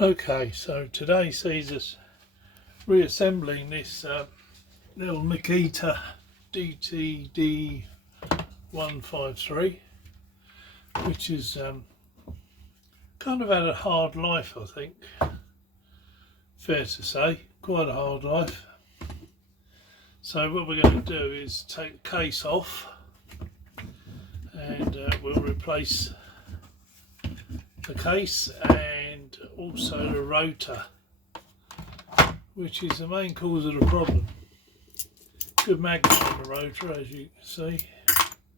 Okay, so today sees us reassembling this little Makita DTD154, which is kind of had a hard life, I think. Fair to say, quite a hard life. So what we're going to do is take the case off and we'll replace the case and also the rotor, which is the main cause of the problem. Good magnet on the rotor, as you can see,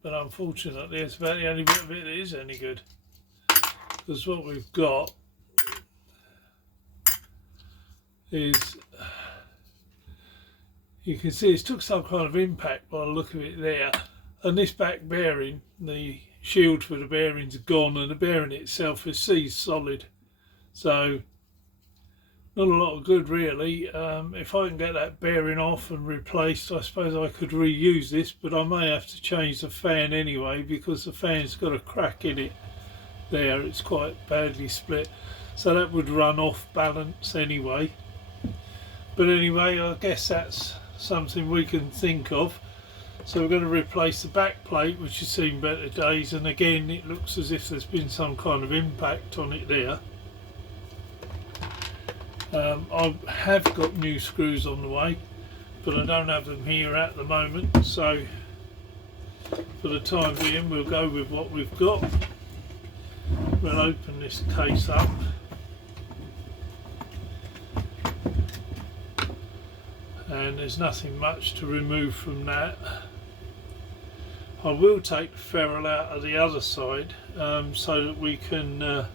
but unfortunately it's about the only bit of it that is any good, because what we've got is, you can see it's took some kind of impact by the look of it there, and this back bearing, the shield for the bearing's gone, and the bearing itself is seized solid, so not a lot of good really. If I can get that bearing off and replaced, I suppose I could reuse this, but I may have to change the fan anyway, because the fan's got a crack in it there, it's quite badly split, so that would run off balance anyway. But anyway, I guess that's something we can think of. So we're going to replace the back plate, which has seen better days, and again it looks as if there's been some kind of impact on it there. I have got new screws on the way, but I don't have them here at the moment, so for the time being we'll go with what we've got. We'll open this case up. And there's nothing much to remove from that. I will take the ferrule out of the other side so that we can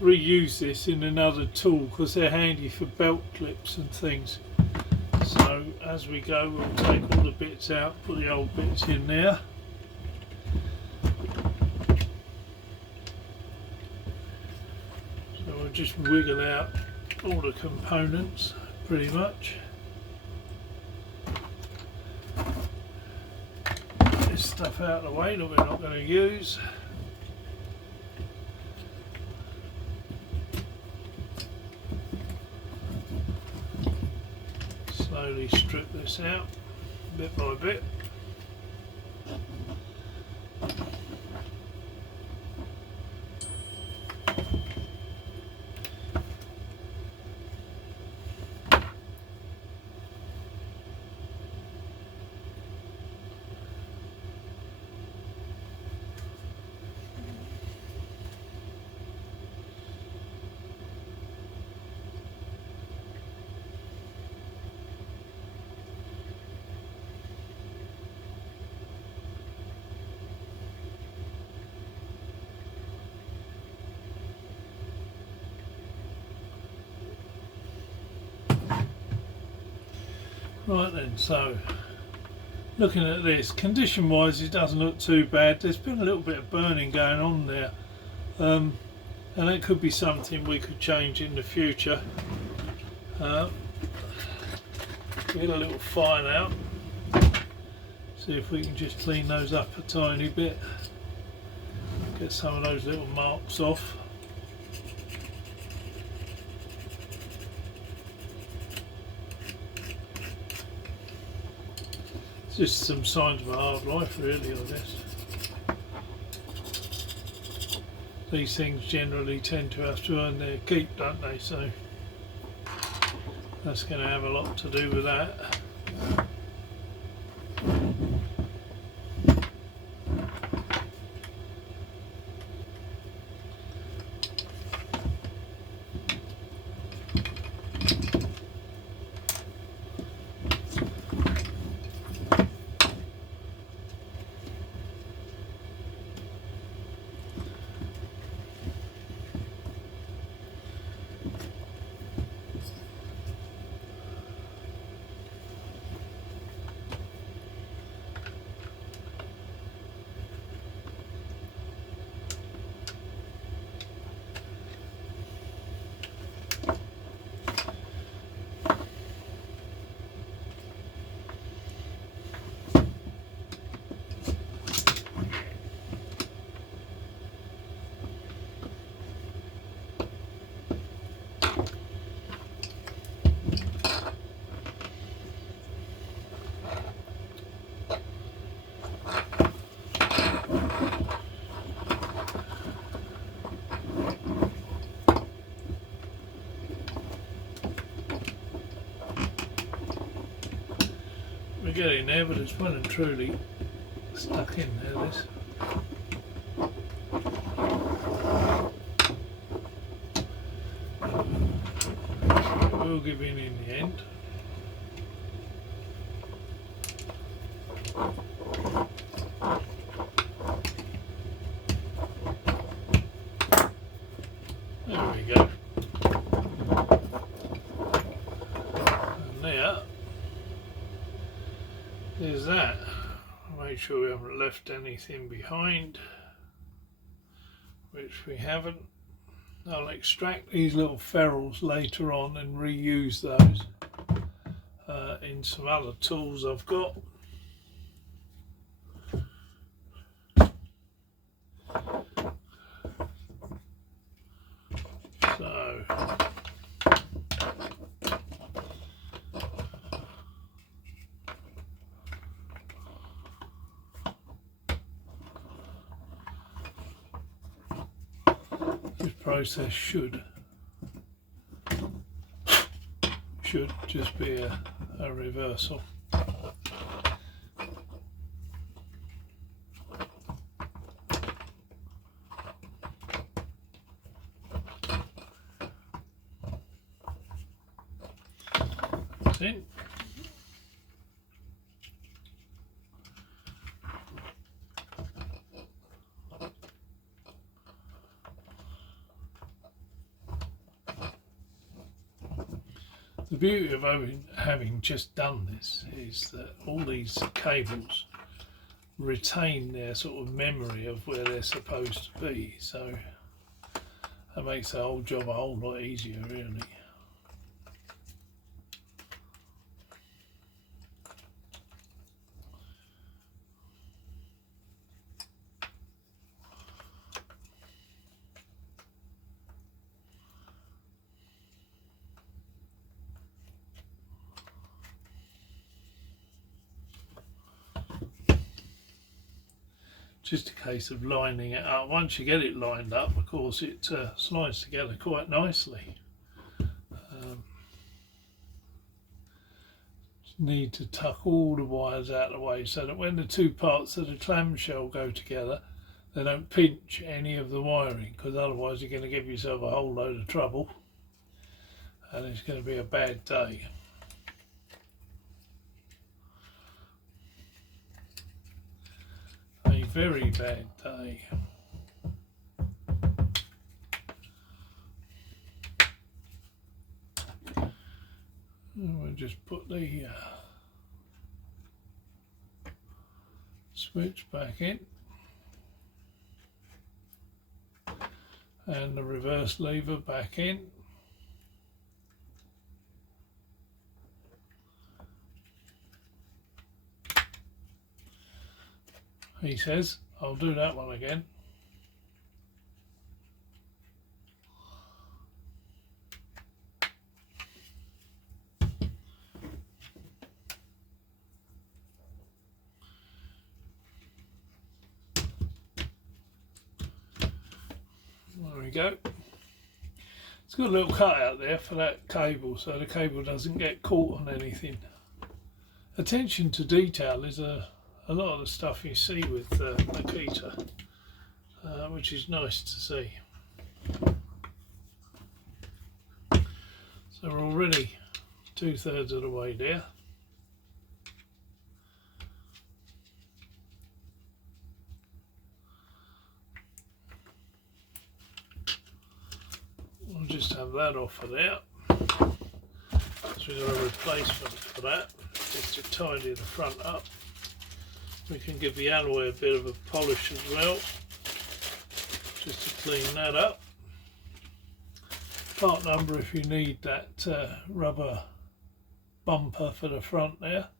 reuse this in another tool, because they're handy for belt clips and things. So as we go, we'll take all the bits out, put the old bits in there. So we'll just wiggle out all the components pretty much. This stuff out of the way that we're not going to use. Slowly strip this out bit by bit. Right then, so looking at this, condition wise it doesn't look too bad. There's been a little bit of burning going on there, and that could be something we could change in the future. Get a little file out, see if we can just clean those up a tiny bit, get some of those little marks off. Just some signs of a hard life really, I guess. These things generally tend to have to earn their keep, don't they? So that's going to have a lot to do with that. get in there, but it's well and truly stuck in there, this. It will give in the end. There we go. And there, there's that. Make sure we haven't left anything behind, which we haven't. I'll extract these little ferrules later on and reuse those in some other tools I've got. So this process should just be a reversal. That's it. The beauty of having just done this is that all these cables retain their sort of memory of where they're supposed to be, so that makes the whole job a whole lot easier, really. Just a case of lining it up. Once you get it lined up, of course, it slides together quite nicely. Just need to tuck all the wires out of the way so that when the two parts of the clamshell go together, they don't pinch any of the wiring, because otherwise you're going to give yourself a whole load of trouble and it's going to be a bad day. A very bad day. And we'll just put the switch back in and the reverse lever back in. He says, I'll do that one again. There we go. It's got a little cut out there for that cable, so the cable doesn't get caught on anything. Attention to detail is a lot of the stuff you see with Makita, which is nice to see. So we're already 2/3 of the way there. We'll just have that off of there. So we've got a replacement for that, just to tidy the front up. We can give the alloy a bit of a polish as well, just to clean that up. Part number if you need that rubber bumper for the front there.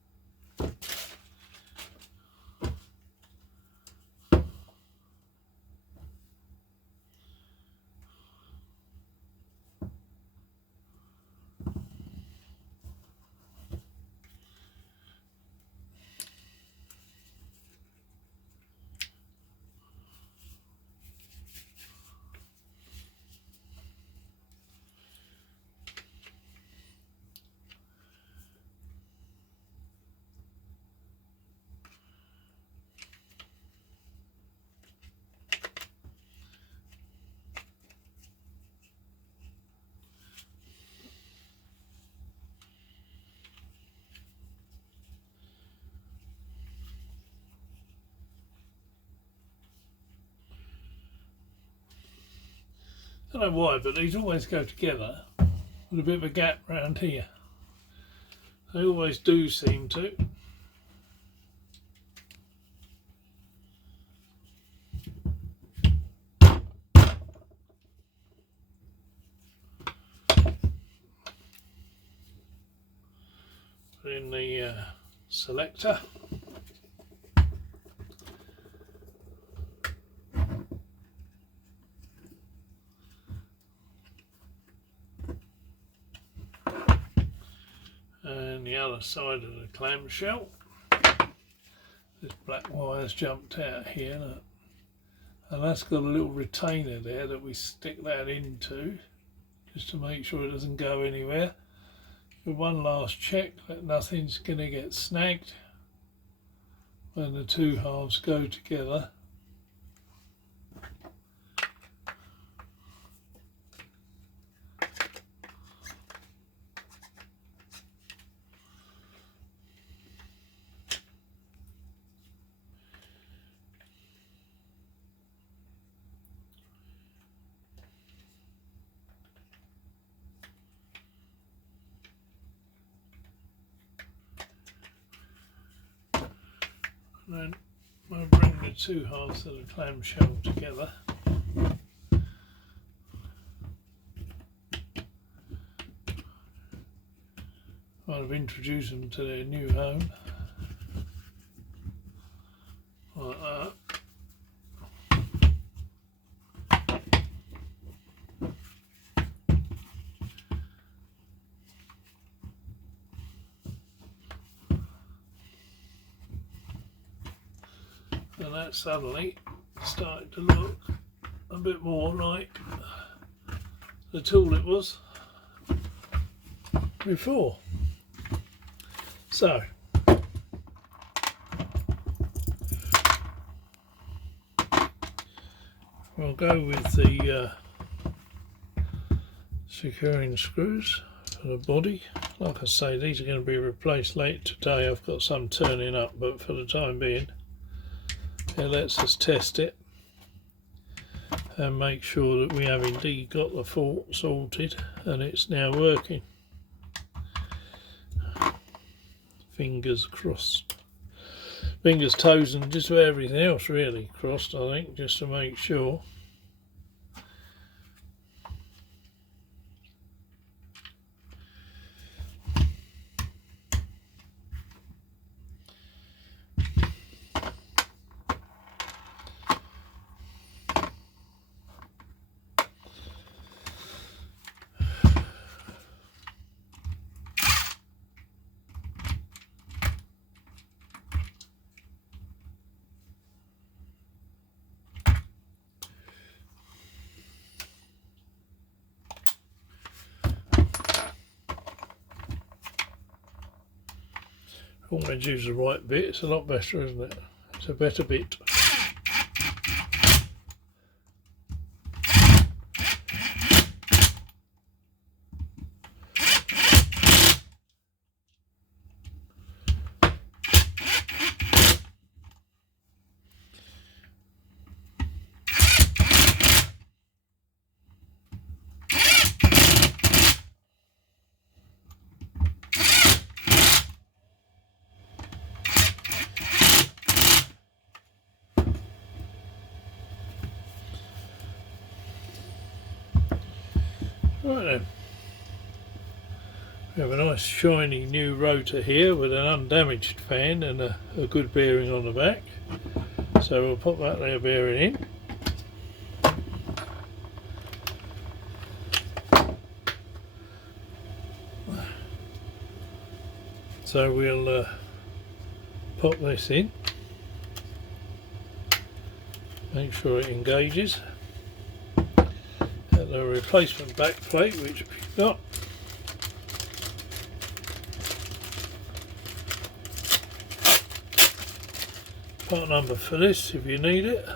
don't know why, but these always go together with a bit of a gap round here. They always do seem to. Put in the selector. And the other side of the clamshell. This black wire's jumped out here, look. And that's got a little retainer there that we stick that into just to make sure it doesn't go anywhere. With one last check that nothing's going to get snagged when the two halves go together. And then we'll bring the two halves of the clamshell together. I've introduced them to their new home, like that. And that suddenly started to look a bit more like the tool it was before. So we'll go with the securing screws for the body. Like I say, these are going to be replaced later today. I've got some turning up, but for the time being, it lets us test it and make sure that we have indeed got the fault sorted and it's now working. Fingers crossed. Fingers, toes and just about everything else really crossed, I think, just to make sure. Always use the right bit, it's a lot better, isn't it? It's a better bit. Right then, we have a nice shiny new rotor here with an undamaged fan and a good bearing on the back. So we'll pop that there bearing in. So we'll pop this in, make sure it engages. The replacement back plate which we've got. Part number for this if you need it.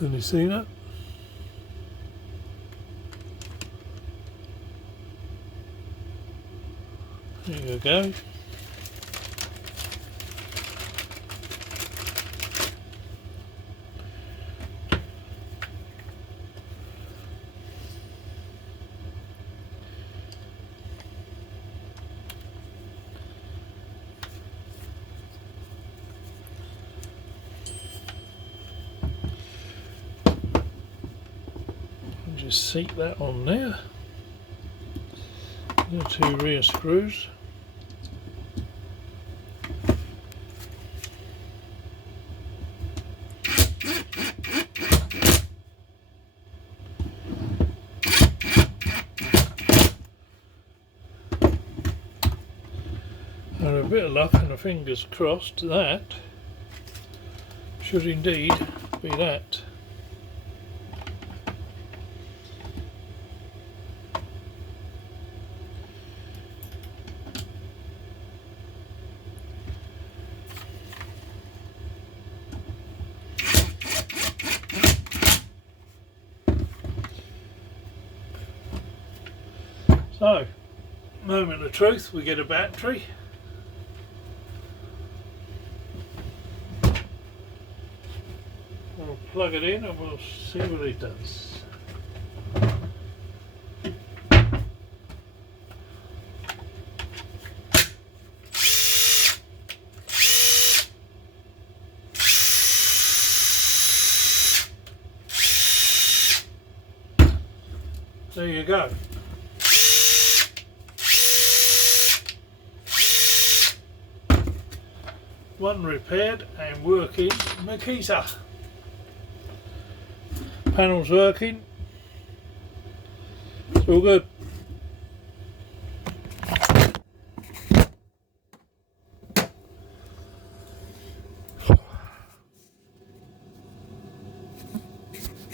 Have you seen that? There you go. just seat that on there. The two rear screws. And a bit of luck and the fingers crossed, that should indeed be that. So, moment of truth, we get a battery. We'll plug it in and we'll see what it does. There you go. One repaired and working Makita. Panel's working. It's all good.